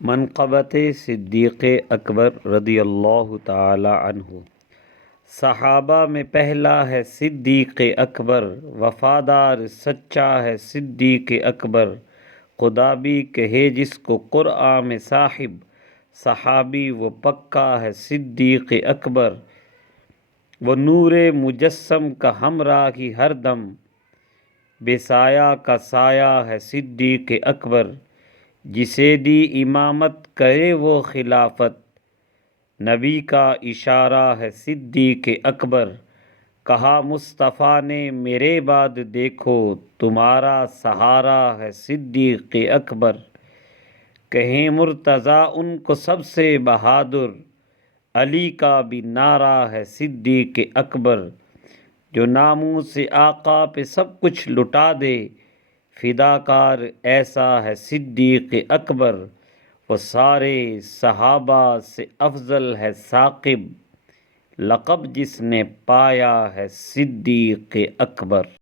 منقبت صدیق اکبر رضی اللہ تعالی عنہ۔ صحابہ میں پہلا ہے صدیق اکبر، وفادار سچا ہے صدیق اکبر۔ خدا بھی کہے جس کو قرآن میں صاحب، صحابی وہ پکا ہے صدیق اکبر۔ وہ نور مجسم کا ہمراہی ہر دم، بے سایہ کا سایہ ہے صدیق اکبر۔ جسے دی امامت کرے وہ خلافت، نبی کا اشارہ ہے صدیق اکبر۔ کہا مصطفیٰ نے میرے بعد دیکھو، تمہارا سہارا ہے صدیق اکبر۔ کہیں مرتضیٰ ان کو سب سے بہادر، علی کا بھی نعرہ ہے صدیق اکبر۔ جو ناموس آقا پہ سب کچھ لٹا دے، فداکار ایسا ہے صدیق اکبر۔ وہ سارے صحابہ سے افضل ہے ثاقب، لقب جس نے پایا ہے صدیق اکبر۔